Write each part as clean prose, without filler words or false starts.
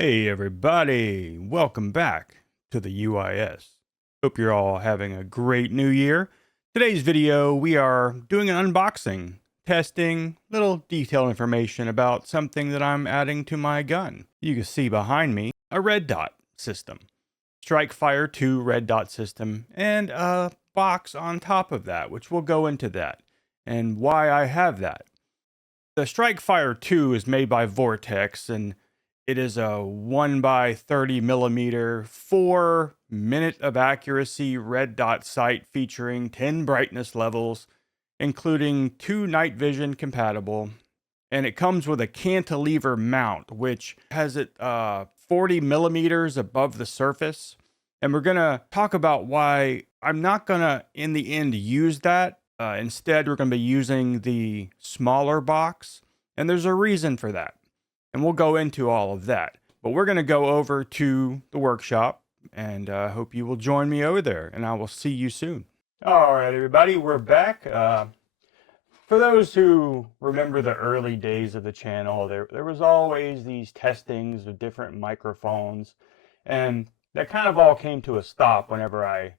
Hey everybody, welcome back to the UIS. Hope you're all having a great new year. Today's video, we are doing an unboxing, testing, little detailed information about something that I'm adding to my gun. You can see behind me a red dot system, StrikeFire II red dot system, and a box on top of that, which we'll go into that and why I have that. The StrikeFire II is made by Vortex, and it is a 1x30mm 4-minute of accuracy red dot sight featuring 10 brightness levels, including 2 night vision compatible. And it comes with a cantilever mount, which has it 40 millimeters above the surface. And we're going to talk about why I'm not going to, in the end, use that. Instead, we're going to be using the smaller box. And there's a reason for that. And we'll go into all of that. But we're going to go over to the workshop, and I hope you will join me over there, and I will see you soon. All right, everybody, we're back. For those who remember the early days of the channel, there was always these testings of different microphones, and that kind of all came to a stop whenever I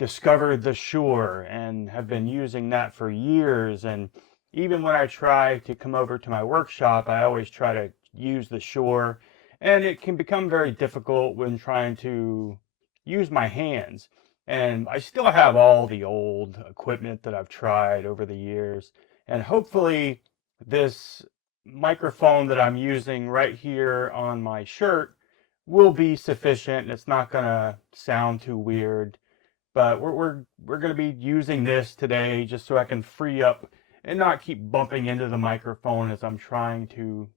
discovered the Shure and have been using that for years. And even when I try to come over to my workshop, I always try to use the Shure, and it can become very difficult when trying to use my hands. And I still have all the old equipment that I've tried over the years, and hopefully this microphone that I'm using right here on my shirt will be sufficient, and it's not gonna sound too weird. But we're going to be using this today just so I can free up and not keep bumping into the microphone as I'm trying to,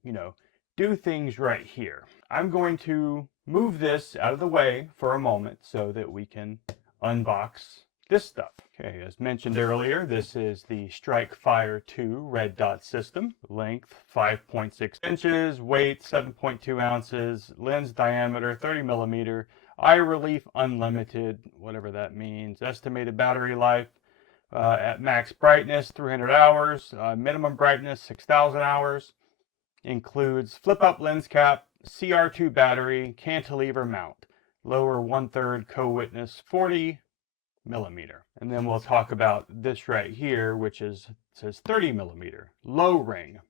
do things right here. I'm going to move this out of the way for a moment so that we can unbox this stuff. Okay, as mentioned earlier, this is the StrikeFire II red dot system. Length 5.6 inches, weight 7.2 ounces, lens diameter 30 millimeter, eye relief unlimited, whatever that means. Estimated battery life at max brightness 300 hours, minimum brightness 6,000 hours. Includes flip-up lens cap, CR2 battery, cantilever mount, lower 1/3 co-witness 40 millimeter. And then we'll talk about this right here, which says 30 millimeter, low ring.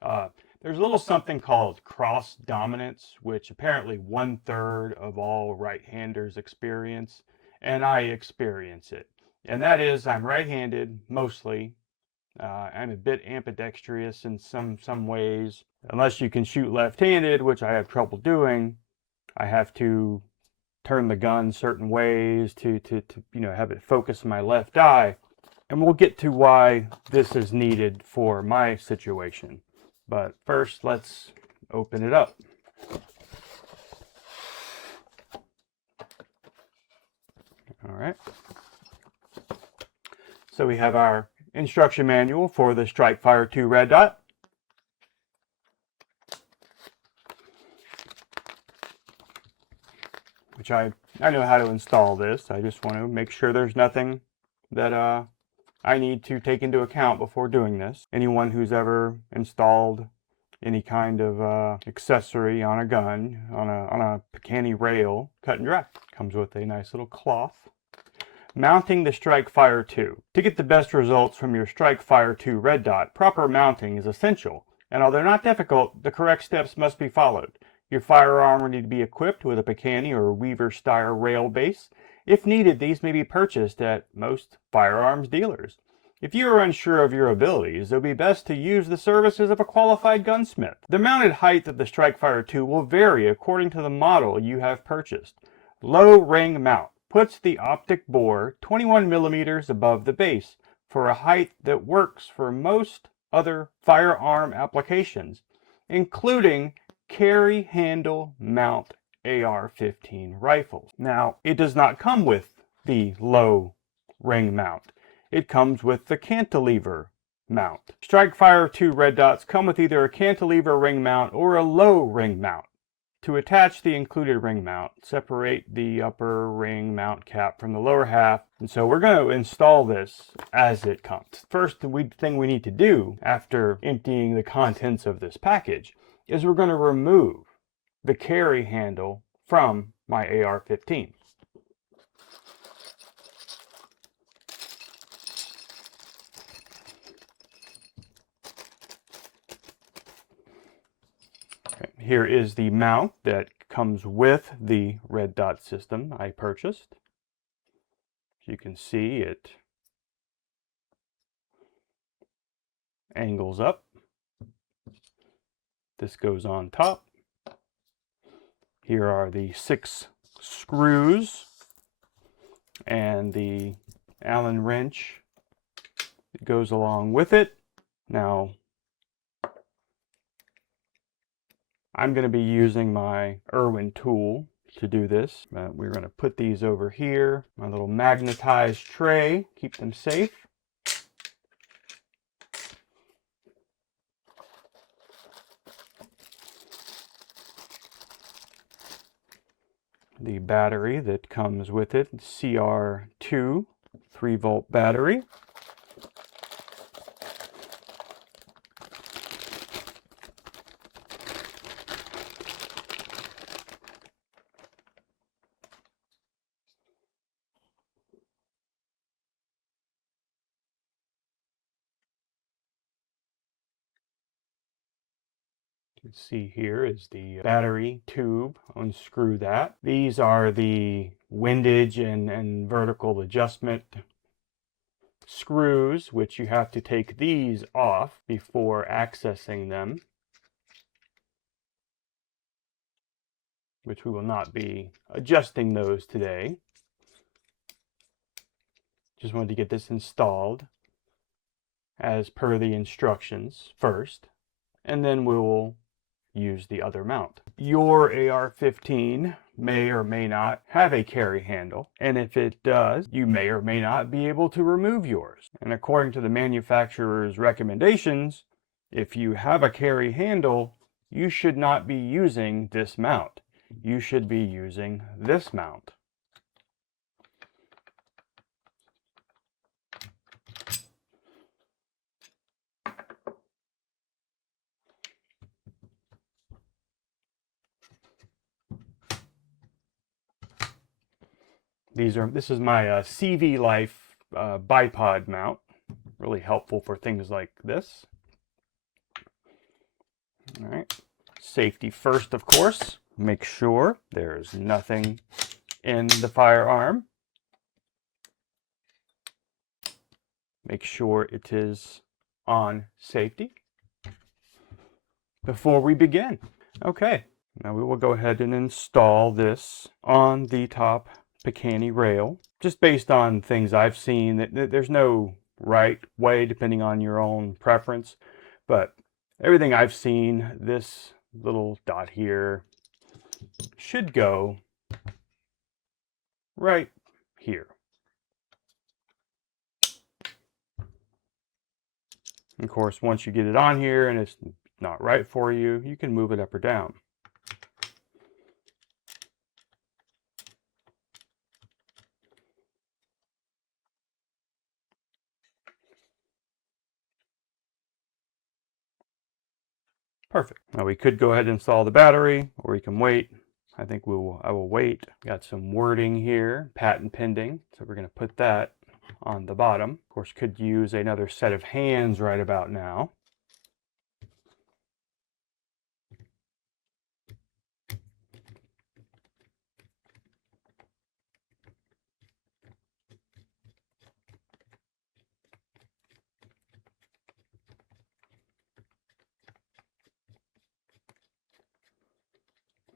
There's a little something called cross dominance, which apparently 1/3 of all right-handers experience, and I experience it. And that is, I'm right-handed mostly. I'm a bit ambidextrous in some ways. Unless you can shoot left-handed, which I have trouble doing, I have to turn the gun certain ways to have it focus my left eye. And we'll get to why this is needed for my situation. But first, let's open it up. All right. So we have our instruction manual for the StrikeFire II red dot. Which I know how to install this. I just want to make sure there's nothing that I need to take into account before doing this. Anyone who's ever installed any kind of accessory on a gun, on a Picatinny rail, cut and dry. Comes with a nice little cloth. Mounting the StrikeFire II. To get the best results from your StrikeFire II red dot, proper mounting is essential, and although not difficult, the correct steps must be followed. Your firearm will need to be equipped with a Picatinny or Weaver style rail base. If needed, these may be purchased at most firearms dealers. If you are unsure of your abilities, it would be best to use the services of a qualified gunsmith. The mounted height of the StrikeFire II will vary according to the model you have purchased. Low ring mount puts the optic bore 21 millimeters above the base for a height that works for most other firearm applications, including carry handle mount AR-15 rifles. Now, it does not come with the low ring mount. It comes with the cantilever mount. StrikeFire II red dots come with either a cantilever ring mount or a low ring mount. To attach the included ring mount, separate the upper ring mount cap from the lower half. And so we're going to install this as it comes. First thing we need to do after emptying the contents of this package is we're going to remove the carry handle from my AR-15. Okay, here is the mount that comes with the red dot system I purchased. As you can see, it angles up. This goes on top. Here are the 6 screws and the Allen wrench that goes along with it. Now, I'm going to be using my Irwin tool to do this. We're going to put these over here, my little magnetized tray, keep them safe. The battery that comes with it, CR2 3-volt battery. You can see here is the battery tube. Unscrew that. These are the windage and vertical adjustment screws, which you have to take these off before accessing them, which we will not be adjusting those today. Just wanted to get this installed as per the instructions first, and then we will use the other mount. Your AR-15 may or may not have a carry handle, and if it does, you may or may not be able to remove yours. And according to the manufacturer's recommendations, if you have a carry handle, you should not be using this mount. You should be using this mount. This is my CV Life bipod mount. Really helpful for things like this. All right. Safety first, of course. Make sure there's nothing in the firearm. Make sure it is on safety before we begin. Okay, now we will go ahead and install this on the top Picanny rail. Just based on things I've seen, there's no right way depending on your own preference, but everything I've seen, this little dot here should go right here. Of course, once you get it on here and it's not right for you, you can move it up or down. Perfect. Now we could go ahead and install the battery, or we can wait. I think I will wait. Got some wording here, patent pending. So we're going to put that on the bottom. Of course, could use another set of hands right about now.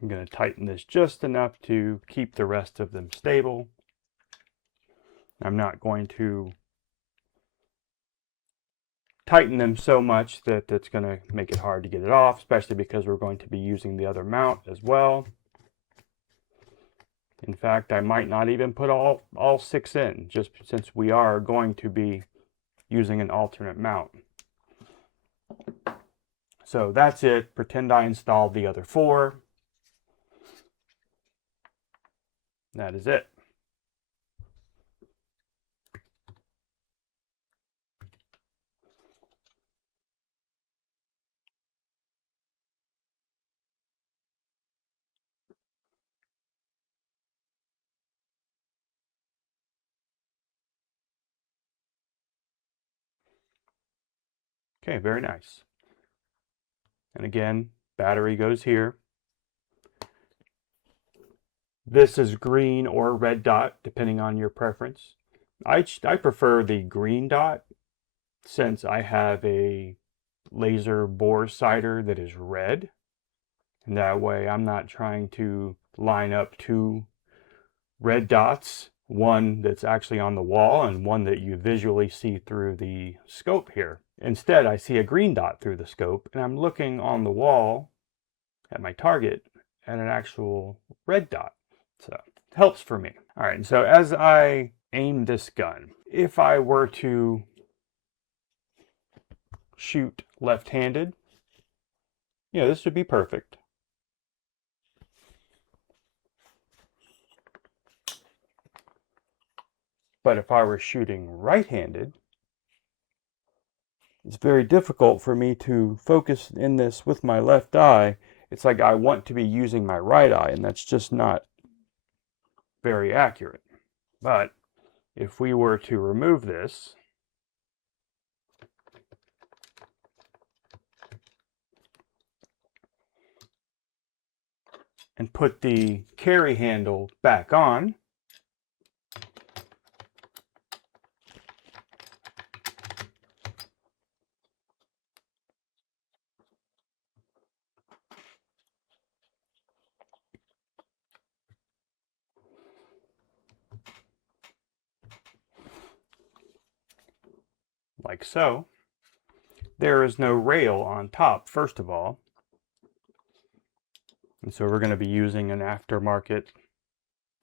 I'm going to tighten this just enough to keep the rest of them stable. I'm not going to tighten them so much that it's going to make it hard to get it off, especially because we're going to be using the other mount as well. In fact, I might not even put all 6 in, just since we are going to be using an alternate mount. So that's it. Pretend I installed the other 4. That is it. Okay, very nice. And again, battery goes here. This is green or red dot, depending on your preference. I prefer the green dot since I have a laser bore sighter that is red. And that way I'm not trying to line up two red dots, one that's actually on the wall and one that you visually see through the scope here. Instead, I see a green dot through the scope and I'm looking on the wall at my target at an actual red dot. So it helps for me. All right, so as I aim this gun, if I were to shoot left-handed, this would be perfect. But if I were shooting right-handed, it's very difficult for me to focus in this with my left eye. It's like I want to be using my right eye, and that's just not very accurate. But if we were to remove this, and put the carry handle back on, like so, there is no rail on top, first of all. And so we're going to be using an aftermarket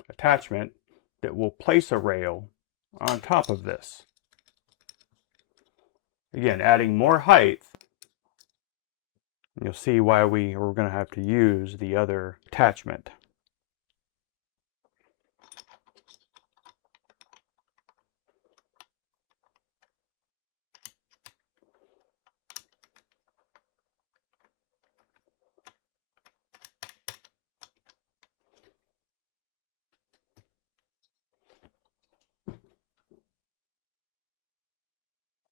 attachment that will place a rail on top of this. Again, adding more height. You'll see why we're going to have to use the other attachment.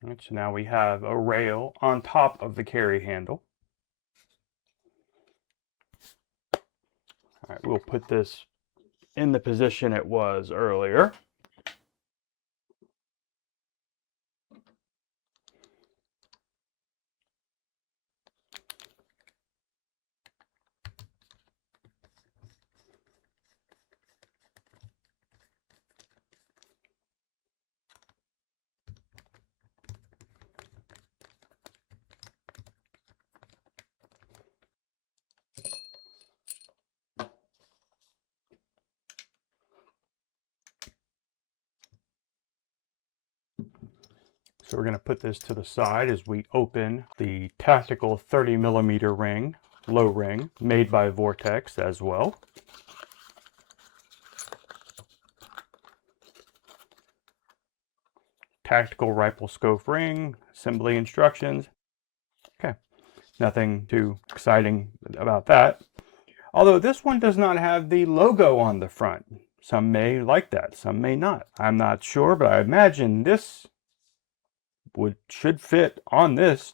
Right, so now we have a rail on top of the carry handle. All right, we'll put this in the position it was earlier. So we're going to put this to the side as we open the tactical 30mm ring, low ring, made by Vortex as well. Tactical rifle scope ring, assembly instructions. Okay, nothing too exciting about that. Although this one does not have the logo on the front. Some may like that, some may not. I'm not sure, but I imagine this should fit on this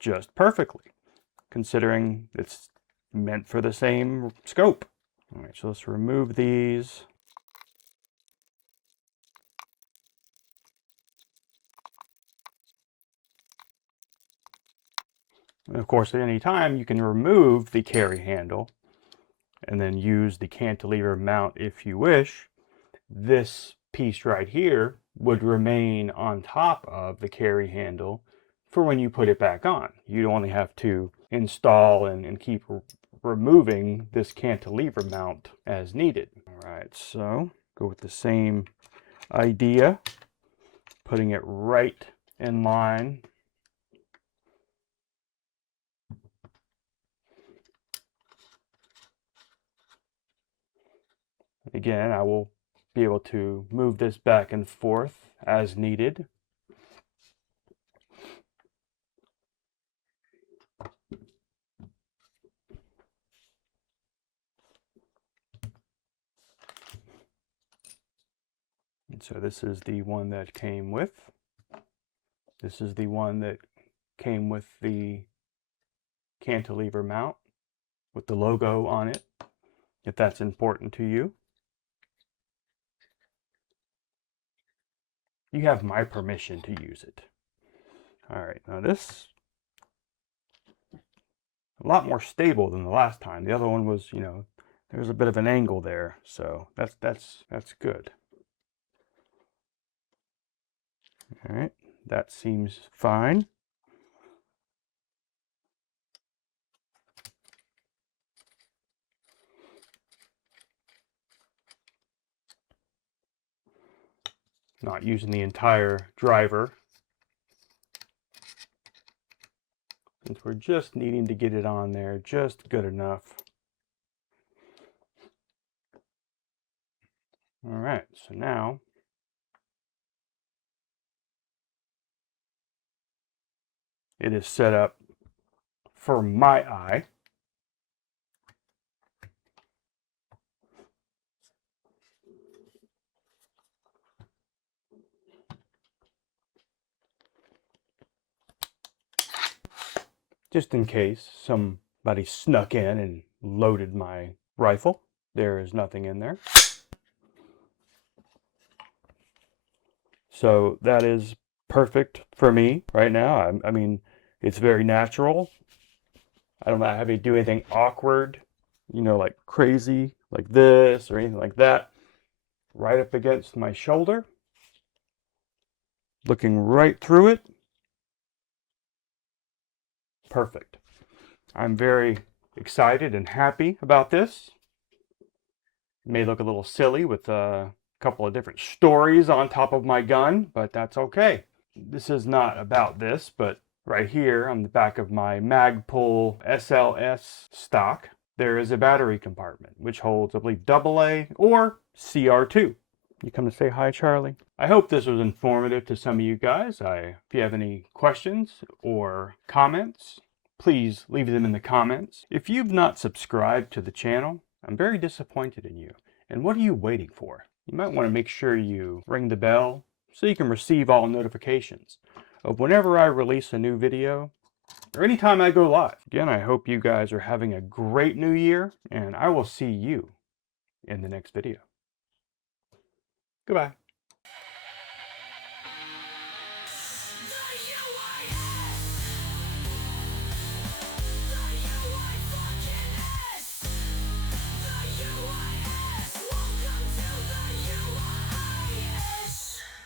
just perfectly, considering it's meant for the same scope. All right, so let's remove these. And of course, at any time, you can remove the carry handle and then use the cantilever mount if you wish. This piece right here would remain on top of the carry handle for when you put it back on. You'd only have to install and keep removing this cantilever mount as needed. All right, so go with the same idea, putting it right in line. Again, I will be able to move this back and forth as needed. And so this is the one that came with. This is the one that came with the cantilever mount with the logo on it, if that's important to you. You have my permission to use it. All right, now this a lot more stable than the last time. The other one was, you know, there's a bit of an angle there, so that's good. All right, that seems fine. Not using the entire driver, since we're just needing to get it on there just good enough. All right, so now it is set up for my eye. Just in case somebody snuck in and loaded my rifle. There is nothing in there. So that is perfect for me right now. I mean, it's very natural. I don't have to do anything awkward, you know, like crazy, like this or anything like that. Right up against my shoulder. Looking right through it. Perfect. I'm very excited and happy about this. It may look a little silly with a couple of different stories on top of my gun, but that's okay. This is not about this, but right here on the back of my Magpul SLS stock, there is a battery compartment, which holds, I believe, AA or CR2. You come to say hi, Charlie? I hope this was informative to some of you guys. If you have any questions or comments, please leave them in the comments. If you've not subscribed to the channel, I'm very disappointed in you. And what are you waiting for? You might want to make sure you ring the bell so you can receive all notifications of whenever I release a new video or anytime I go live. Again, I hope you guys are having a great new year, and I will see you in the next video. Goodbye.